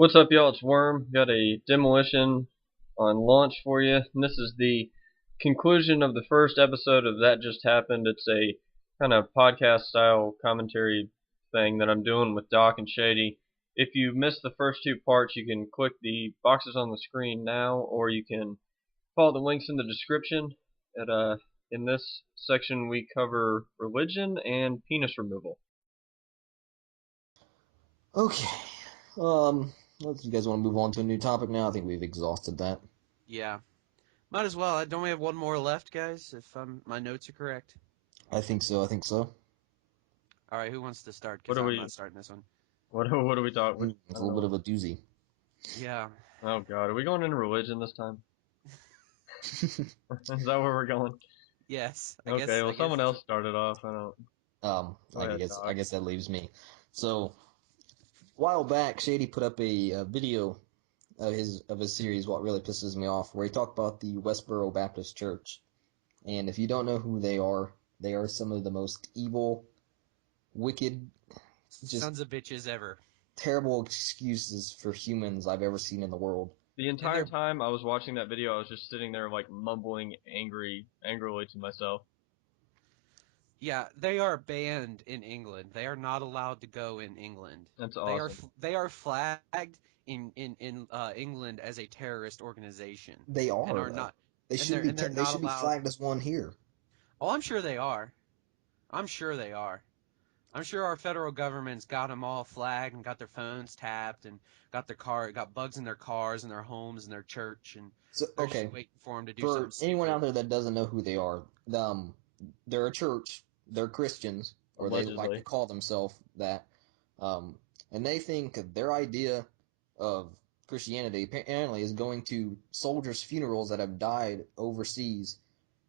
What's up, y'all? It's Worm. Got a demolition on launch for you. And this is the conclusion of the first episode of That Just Happened. It's a kind of podcast style commentary thing that I'm doing with Doc and Shady. If you missed the first two parts, you can click the boxes on the screen now, or you can follow the links in the description. In this section, we cover religion and penis removal. Okay. If you guys want to move on to a new topic now, I think we've exhausted that. Yeah. Might as well. Don't we have one more left, guys? If my notes are correct. I think so. I think so. All right, who wants to start? What Because do I'm we? not starting this one. What do we talk? I It's a don't little bit know. of a doozy. Yeah. Oh God, are we going into religion this time? Is that where we're going? Yes. I Okay, guess. well I guess someone that's. else started off. I don't. Go I ahead, guess I Doc. guess that leaves me. So, a while back, Shady put up a video of his series. What really pisses me off, where he talked about the Westboro Baptist Church, and if you don't know who they are some of the most evil, wicked, just Sons of bitches ever. terrible excuses for humans I've ever seen in the world. The And entire they're. time I was watching that video, I was just sitting there like mumbling angrily to myself. Yeah, they are banned in England. They are not allowed to go in England. That's They are. awesome. They are flagged in England as a terrorist organization, They and are are though. not. And they're They not should be allowed. flagged as one here. Oh, I'm sure they are. I'm sure they are. I'm sure our federal government's got them all flagged and got their phones tapped and got bugs in their cars and their homes and their church, and So they're just okay, waiting for them to do something for anyone stupid. out there that doesn't know who they are, they're a church. They're Christians, or they like to Allegedly, call themselves that. Um, and they think their idea of Christianity apparently is going to soldiers' funerals that have died overseas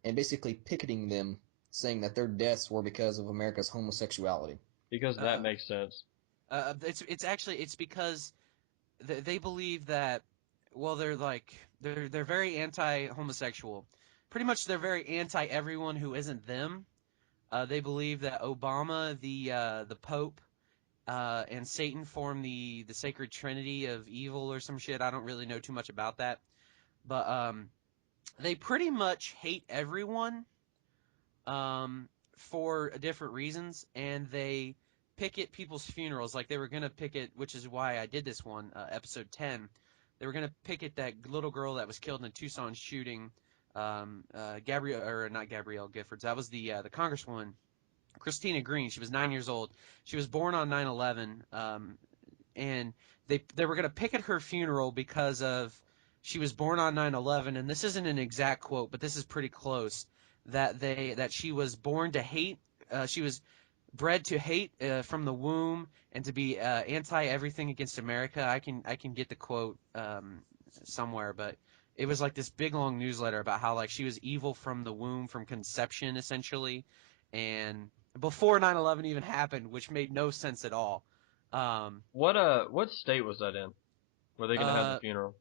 and basically picketing them, saying that their deaths were because of America's homosexuality. because that Uh, makes sense. it's because they believe that, well, they're very anti-homosexual. Pretty much, they're very anti everyone who isn't them. They believe that Obama, the Pope, and Satan form the sacred trinity of evil or some shit. I don't really know too much about that, but they pretty much hate everyone, for different reasons, and they picket people's funerals. Like they were gonna picket, which is why I did this one, episode 10. They were gonna picket that little girl that was killed in the Tucson shooting. Gabrielle, or not Gabrielle Giffords. That was the Congresswoman, Christina Green. She was 9 years old. She was born on 9/11, and they were gonna picket her funeral because of she was born on 9/11, and this isn't an exact quote, but this is pretty close. That she was born to hate. She was bred to hate, from the womb, and to be, anti everything against America. I can get the quote, somewhere, but it was like this big long newsletter about how like she was evil from the womb, from conception, essentially, and before 9/11 even happened, which made no sense at all. Um, What state was that in? Were they gonna have the uh, funeral?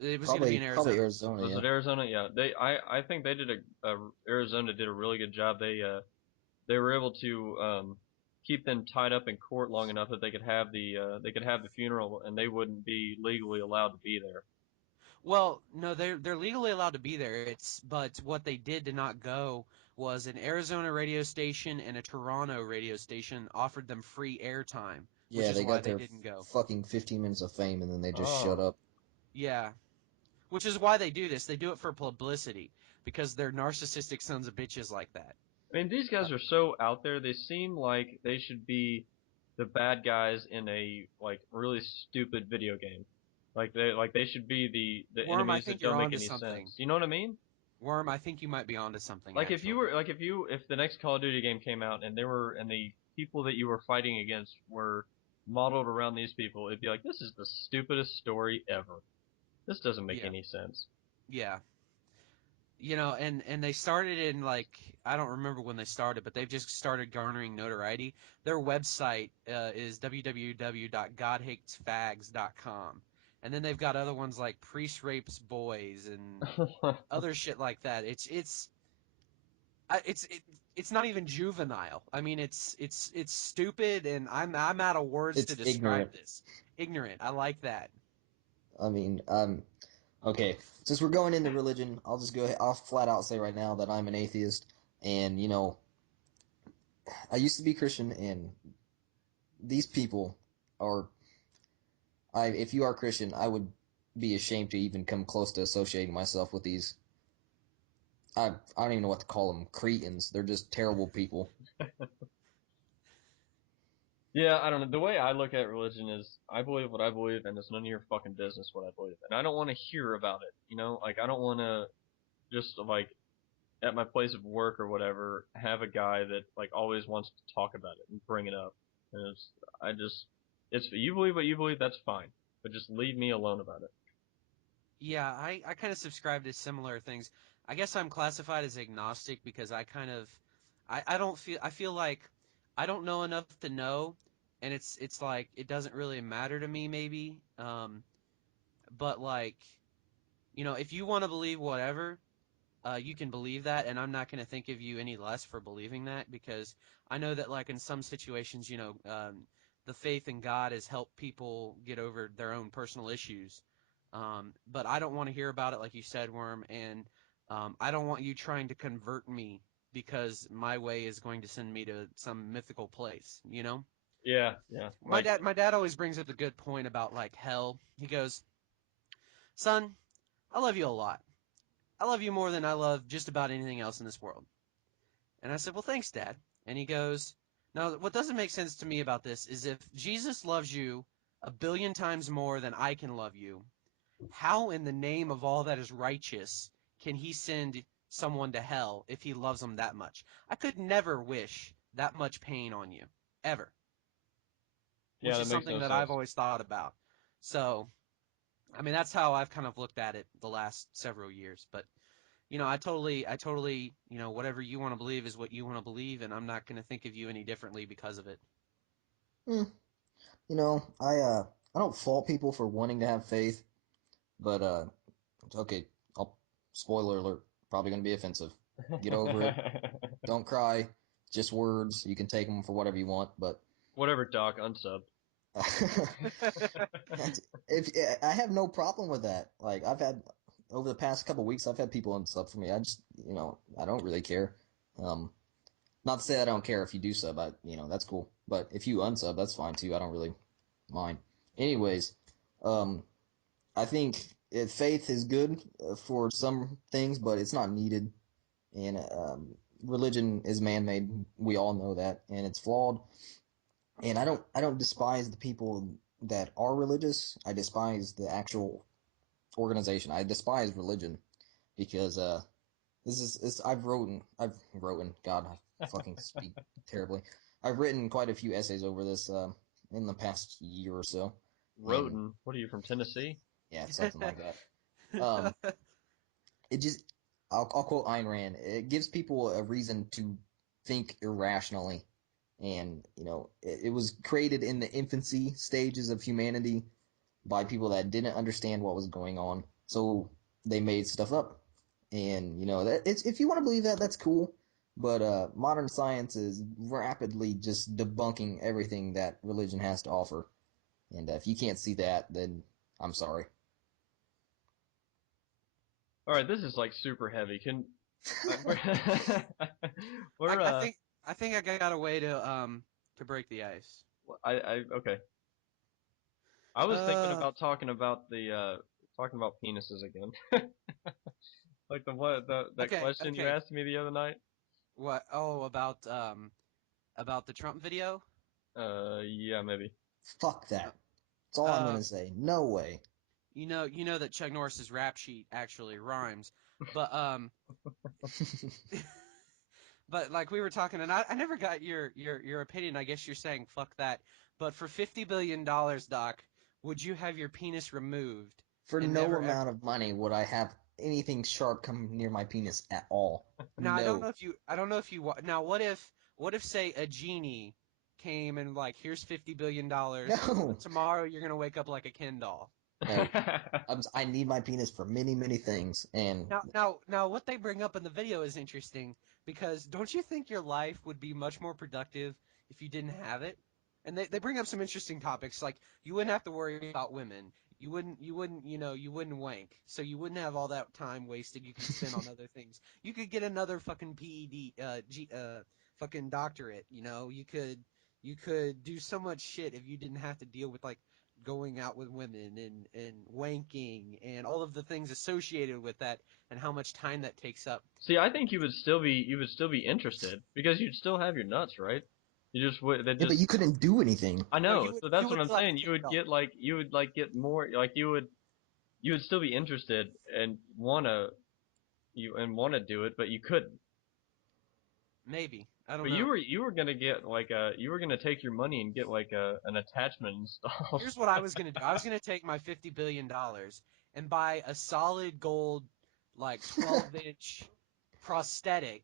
it was going to be in Probably Arizona. Arizona, Was yeah. it Arizona? Yeah, I think they did Arizona did a really good job. They were able to keep them tied up in court long enough that they could have the funeral and they wouldn't be legally allowed to be there. Well, no, they're legally allowed to be there. But what they did to not go was an Arizona radio station and a Toronto radio station offered them free airtime, which Yeah, is they why got they their didn't go. fucking 15 minutes of fame and then they just shut Oh, up. Yeah, which is why they do this. They do it for publicity because they're narcissistic sons of bitches like that. I mean, these Uh, guys are so out there. They seem like they should be the bad guys in a like really stupid video game. Like they should be the Worm, I enemies that think you're don't make onto any something. sense. You know what I mean? Worm, I think you might be onto something Like if you actually. were like if the next Call of Duty game came out and the people that you were fighting against were modeled around these people, it'd be like this is the stupidest story ever. This doesn't make Yeah, any sense. yeah. And they started in, like, I don't remember when they started, but they've just started garnering notoriety. Their website, is www.godhatesfags.com, and then they've got other ones like Priest Rapes Boys and other shit like that. It's not even juvenile. I mean, it's stupid, and I'm out of words to It's describe ignorant. this. Ignorant. I like that. I mean, okay. Since we're going into religion, I'll just go ahead. I'll flat out say right now that I'm an atheist, and I used to be Christian, and these people are. If you are Christian, I would be ashamed to even come close to associating myself with these. I don't even know what to call them. Cretins. They're just terrible people. Yeah, I don't know. The way I look at religion is I believe what I believe, and it's none of your fucking business what I believe. And I don't want to hear about it, you know? Like, I don't want to just, like, at my place of work or whatever, have a guy that, like, always wants to talk about it and bring it up. And it's, you believe what you believe, that's fine. But just leave me alone about it. Yeah, I kind of subscribe to similar things. I guess I'm classified as agnostic because I don't feel I feel like I don't know enough to know, and it's like it doesn't really matter to me maybe. But like, if you want to believe whatever, you can believe that, and I'm not going to think of you any less for believing that because I know that, like, in some situations, the faith in God has helped people get over their own personal issues. But I don't want to hear about it, like you said, Worm, and I don't want you trying to convert me because my way is going to send me to some mythical place, you know? Yeah, yeah. My Like, dad, my dad always brings up a good point about like hell. He goes, "Son, I love you a lot. I love you more than I love just about anything else in this world." And I said, "Well, thanks, Dad." And he goes, "Now, what doesn't make sense to me about this is if Jesus loves you a billion times more than I can love you, how in the name of all that is righteous can he send someone to hell if he loves them that much? I could never wish that much pain on you, ever," yeah, which that is makes something no that I've sense. always thought about. So, I mean, that's how I've kind of looked at it the last several years. But I totally, whatever you want to believe is what you want to believe, and I'm not going to think of you any differently because of it. Hmm. I don't fault people for wanting to have faith, but okay. I'll spoiler alert. Probably going to be offensive. Get over it. Don't cry. Just words. You can take them for whatever you want, but Whatever, Doc, unsub. if I have no problem with that. Like I've had over the past couple weeks, I've had people unsub for me. I just, I don't really care. Um, Not to say I don't care if you do sub. That's cool. But if you unsub, that's fine too. I don't really mind. Anyways, um, I think faith is good for some things, but it's not needed. And religion is man-made. We all know that, and it's flawed. And I don't despise the people that are religious. I despise the actual organization. I despise religion because I've written. God, I fucking speak terribly. I've written quite a few essays over this in the past year or so, and Roden, what are you from Tennessee? yeah, something like that. Um, it just I'll quote Ayn Rand. It gives people a reason to think irrationally, and it was created in the infancy stages of humanity by people that didn't understand what was going on, so they made stuff up. And that it's if you want to believe that, that's cool. But modern science is rapidly just debunking everything that religion has to offer. And if you can't see that, then I'm sorry. All right, this is like super heavy. Can we're, I, we're I think I think I got a way to break the ice. I okay. I was thinking Uh, about talking about penises again. Like that okay, question you okay. asked me the other night. What? Oh, about the Trump video. Yeah, maybe. Fuck Uh, that. That's all I'm uh, gonna say. No way. you know that Chuck Norris's rap sheet actually rhymes, but but like we were talking, and I never got your opinion. I guess you're saying fuck that. But for $50 billion, Doc, would you have your penis removed For and no never ever? amount of money would I have anything sharp come near my penis at all. Now No. I don't know if now what if say a genie came and like here's $50 billion, but No. tomorrow you're gonna wake up like a Ken doll. No. I need my penis for many, many things, and Now, what they bring up in the video is interesting because don't you think your life would be much more productive if you didn't have it? And they bring up some interesting topics, like you wouldn't have to worry about women. You wouldn't wank. So you wouldn't have all that time wasted you could spend on other things. You could get another fucking fucking doctorate, you could do so much shit if you didn't have to deal with like going out with women and wanking and all of the things associated with that and how much time that takes up. See, I think you would still be interested because you'd still have your nuts, right? You just would. They Yeah, but just. you couldn't do anything. I No, know. So you that's what would I'm be like a saying. TikTok. You would like get more. Like you would still be interested and wanna do it, but you couldn't. Maybe. I don't But know. you were gonna get like you were gonna take your money and get like an attachment installed. Here's what I was gonna do. I was gonna take my $50 billion and buy a solid gold, like 12-inch prosthetic,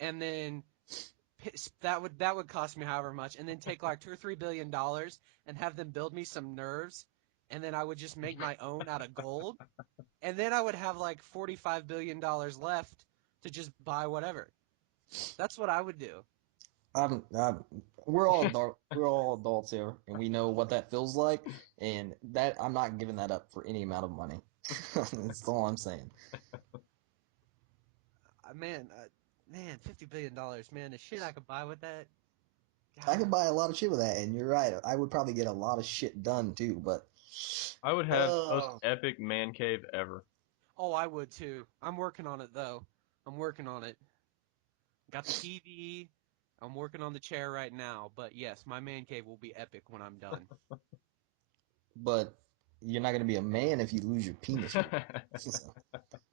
and then that would cost me however much, and then take like $2 or $3 billion and have them build me some nerves, and then I would just make my own out of gold, and then I would have like $45 billion left to just buy whatever. That's what I would do. I'm, we're all adults here, and we know what that feels like. And that I'm not giving that up for any amount of money. That's all I'm saying. Man, man, $50 billion, man, the shit I could buy with that. I could God. buy a lot of shit with that, and you're right. I would probably get a lot of shit done too. But I would have the most oh, epic man cave ever. Oh, I would too. I'm working on it though. I'm working on it. Got the TV. I'm working on the chair right now. But yes, my man cave will be epic when I'm done. but you're not gonna be a man if you lose your penis. So,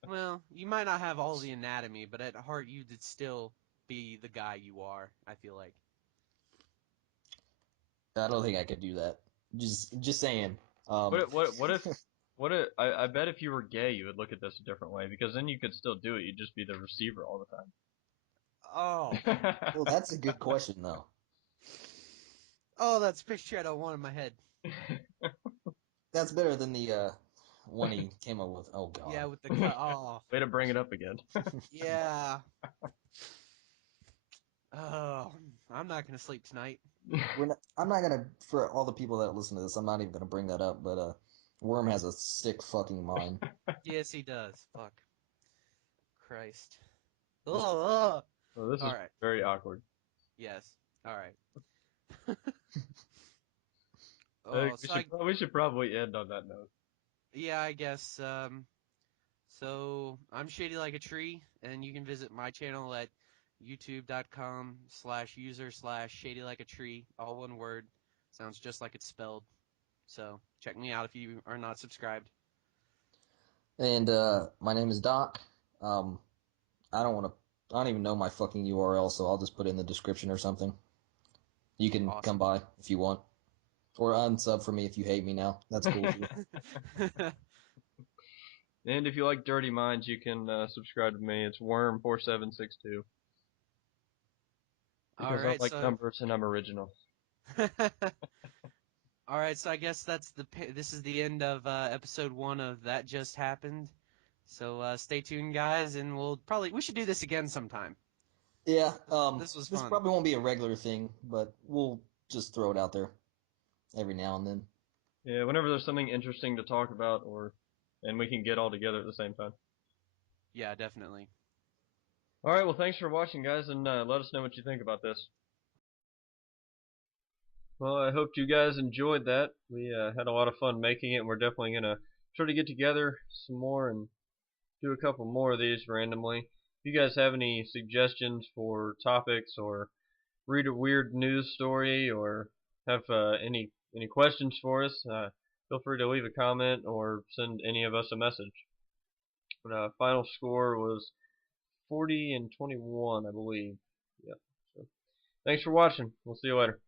Well, you might not have all the anatomy, but at heart you'd still be the guy you are, I feel like. I don't think I could do that. Just saying. Um, What if I bet if you were gay you would look at this a different way because then you could still do it. You'd just be the receiver all Oh. the time. well, that's a good question though. Oh, that's a picture I don't want in my head. That's better than the one he came up with. Oh Yeah, God. with the cut. Oh, Way to bring it up again. yeah. Oh, I'm not gonna sleep tonight. I'm not gonna for all the people that listen to this. I'm not even gonna bring that up. But Worm has a sick fucking mind. Yes, he does. Fuck. Christ. Ugh, Well, ugh. well, this All is right. very awkward. Yes. All right. I Oh, think so we should probably end on that note. yeah, I guess. So I'm Shady Like a Tree, and you can visit my channel at youtube.com/user/Shady Like a Tree, all one word. Sounds just like it's spelled. So check me out if you are not subscribed. And my name is Doc. Um, I don't want to. I don't even know my fucking URL, so I'll just put it in the description or something. You can come Awesome. by if you want, or unsub for me if you hate me now. That's cool too. And if you like Dirty Minds, you can subscribe to me. It's Worm4762 All because I right, like so numbers and I'm original. all right, so I guess this is the end of episode 1 of That Just Happened. So stay tuned, guys, and we should do this again sometime. Yeah. This was This fun. probably won't be a regular thing, but we'll just throw it out there every now and then. Yeah, whenever there's something interesting to talk about, and we can get all together at the same time. Yeah, definitely. All right, well, thanks for watching, guys, and let us know what you think about this. Well, I hope you guys enjoyed that. We had a lot of fun making it, and we're definitely gonna try to get together some more and do a couple more of these randomly. If you guys have any suggestions for topics, or read a weird news story, or have any questions for us, feel free to leave a comment or send any of us a message. But final score was 40 and 21, I believe. Yep. So, thanks for watching. We'll see you later.